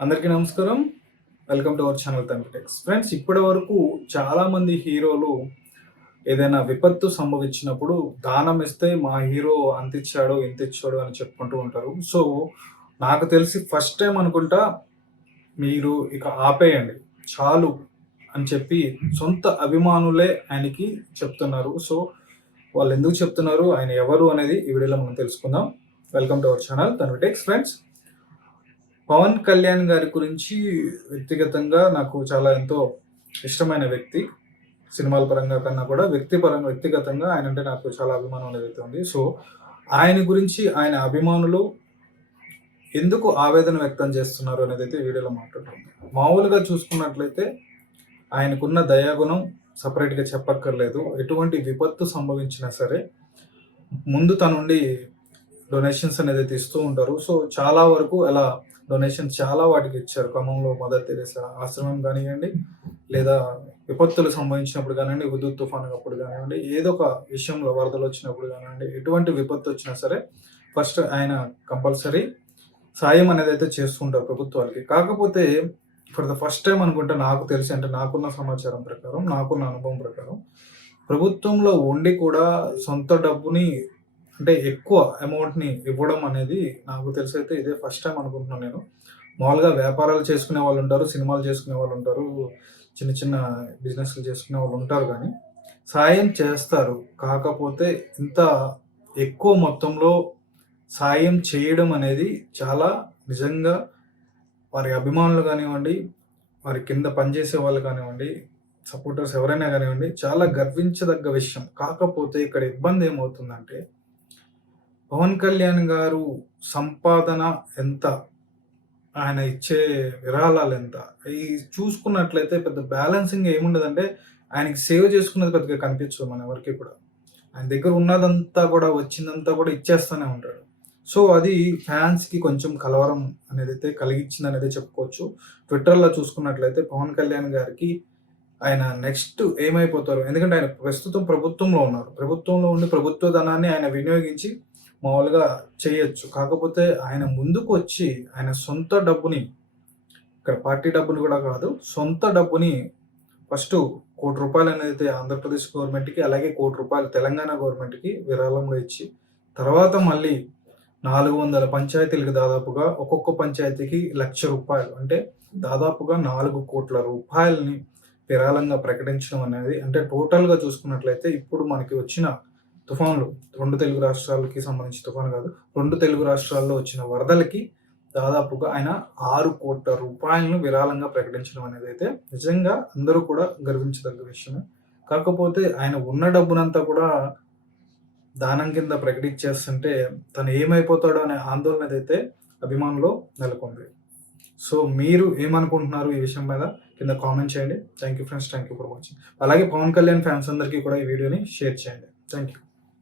అందరికీ నమస్కారం. Welcome to our channel techs friends ఇప్పటి వరకు చాలామంది హీరోలు ఏదైనా విపత్తు సంభవించినప్పుడు దానం ఇస్తే మా హీరో అంత ఇచ్చాడు ఇంత ఇచ్చాడు అని చెప్పుకుంటూ ఉంటారు. సో నాకు తెలిసి ఫస్ట్ టైం అనుకుంటా మీరు ఇక ఆపేయండి. చాలు అని చెప్పి సొంత అభిమానులే ఆయనకి చెప్తున్నారు. సో వాళ్ళు ఎందుకు చెప్తున్నారు? ఆయన ఎవరు అనేది ఈ వీడియోలో మనం తెలుసుకుందాం. Welcome to our channel techs friends Pawan Kalyan గారి గురించి వ్యక్తిగతంగా నాకు చాలా ఎంతో ఇష్టమైన వ్యక్తి. సినిమాల పరంగా కన్నా కూడా వ్యక్తిపరంగా వ్యక్తిగతంగా ఆయన అంటే నాకు చాలా అభిమానం అనేది ఉంది. సో ఆయన గురించి ఆయన అభిమానులు ఎందుకు ఆవేదన వ్యక్తం చేస్తున్నారు అనేది అయితే వీడియోలో మాట్లాడుతుంది మామూలుగా చూసుకున్నట్లయితే ఆయనకున్న దయాగుణం సపరేట్గా చెప్పక్కర్లేదు. ఎటువంటి విపత్తు సంభవించినా సరే ముందు తనుండి డొనేషన్స్ అనేది అయితే ఇస్తూ ఉంటారు. సో చాలా వరకు అలా డొనేషన్ చాలా వాటికి ఇచ్చారు. ఖమ్మంలో మదర్ తెరేసా ఆశ్రమం కానివ్వండి లేదా విపత్తులు సంభవించినప్పుడు కానివ్వండి హుదూ తుఫాను అప్పుడు కానివ్వండి ఏదో ఒక విషయంలో వరదలు వచ్చినప్పుడు కానివ్వండి ఎటువంటి విపత్తు వచ్చినా సరే ఫస్ట్ ఆయన కంపల్సరీ సాయం అనేది అయితే చేస్తుంటారు ప్రభుత్వాలకి. కాకపోతే ఫర్ ద ఫస్ట్ టైం అనుకుంటే నాకు తెలిసి అంటే నాకున్న సమాచారం ప్రకారం నాకున్న అనుభవం ప్రకారం ప్రభుత్వంలో ఉండి కూడా సొంత డబ్బుని అంటే ఎక్కువ అమౌంట్ని ఇవ్వడం అనేది నాకు తెలిసి అయితే ఇదే ఫస్ట్ టైం అనుకుంటున్నాను నేను. మామూలుగా వ్యాపారాలు చేసుకునే వాళ్ళు ఉంటారు సినిమాలు చేసుకునే వాళ్ళు ఉంటారు చిన్న చిన్న బిజినెస్లు చేసుకునే వాళ్ళు ఉంటారు కానీ సాయం చేస్తారు. కాకపోతే ఇంత ఎక్కువ మొత్తంలో సాయం చేయడం అనేది చాలా నిజంగా వారి అభిమానులు కానివ్వండి వారి కింద పనిచేసే వాళ్ళు కానివ్వండి సపోర్టర్స్ ఎవరైనా కానివ్వండి చాలా గర్వించదగ్గ విషయం. కాకపోతే ఇక్కడ ఇబ్బంది ఏమవుతుందంటే పవన్ కళ్యాణ్ గారు సంపాదన ఎంత? ఆయన ఇచ్చే విరాళాలు ఎంత? ఈ చూసుకున్నట్లయితే పెద్ద బ్యాలెన్సింగ్ ఏముండదంటే ఆయనకి సేవ్ చేసుకున్నది పెద్దగా కనిపించదు మన ఎవరికి కూడా. ఆయన దగ్గర ఉన్నదంతా కూడా వచ్చిందంతా కూడా ఇచ్చేస్తూనే ఉంటాడు. సో అది ఫ్యాన్స్కి కొంచెం కలవరం అనేది అయితే కలిగించింది అనేది చెప్పుకోవచ్చు. ట్విట్టర్లో చూసుకున్నట్లయితే పవన్ కళ్యాణ్ గారికి ఆయన నెక్స్ట్ ఏమైపోతారు? ఎందుకంటే ఆయన ప్రస్తుతం ప్రభుత్వంలో ఉన్నారు. ప్రభుత్వంలో ఉండి ప్రభుత్వ ధనాన్ని ఆయన వినియోగించి మామూలుగా చేయొచ్చు. కాకపోతే ఆయన ముందుకు వచ్చి ఆయన సొంత డబ్బుని ఇక్కడ పార్టీ డబ్బుని కూడా కాదు సొంత డబ్బుని ఫస్ట్ కోటి రూపాయలు అనేది ఆంధ్రప్రదేశ్ గవర్నమెంట్కి అలాగే కోటి రూపాయలు తెలంగాణ గవర్నమెంట్కి విరాళంగా ఇచ్చి తర్వాత మళ్ళీ నాలుగు వందల పంచాయతీలకు దాదాపుగా ఒక్కొక్క పంచాయతీకి లక్ష రూపాయలు అంటే దాదాపుగా నాలుగు కోట్ల రూపాయలని విరాళంగా ప్రకటించడం అనేది అంటే టోటల్గా చూసుకున్నట్లయితే ఇప్పుడు మనకి వచ్చిన తుఫాన్లు రెండు తెలుగు రాష్ట్రాలకి సంబంధించిన తుఫాను కాదు రెండు తెలుగు రాష్ట్రాల్లో వచ్చిన వరదలకి దాదాపుగా ఆయన ఆరు కోట్ల రూపాయలను విరాళంగా ప్రకటించడం అనేది అయితే నిజంగా అందరూ కూడా గర్వించదగ్గ విషయమే కాకపోతే ఆయన ఉన్న డబ్బునంతా కూడా దానం కింద ప్రకటించేస్తుంటే తను ఏమైపోతాడో అనే ఆందోళన అయితే అభిమానులు నెలకొంది. సో మీరు ఏమనుకుంటున్నారు ఈ విషయం మీద? కింద కామెంట్ చేయండి. Thank you friends. Thank you for watching. అలాగే పవన్ కళ్యాణ్ ఫ్యాన్స్ అందరికీ కూడా ఈ వీడియోని షేర్ చేయండి. Thank you.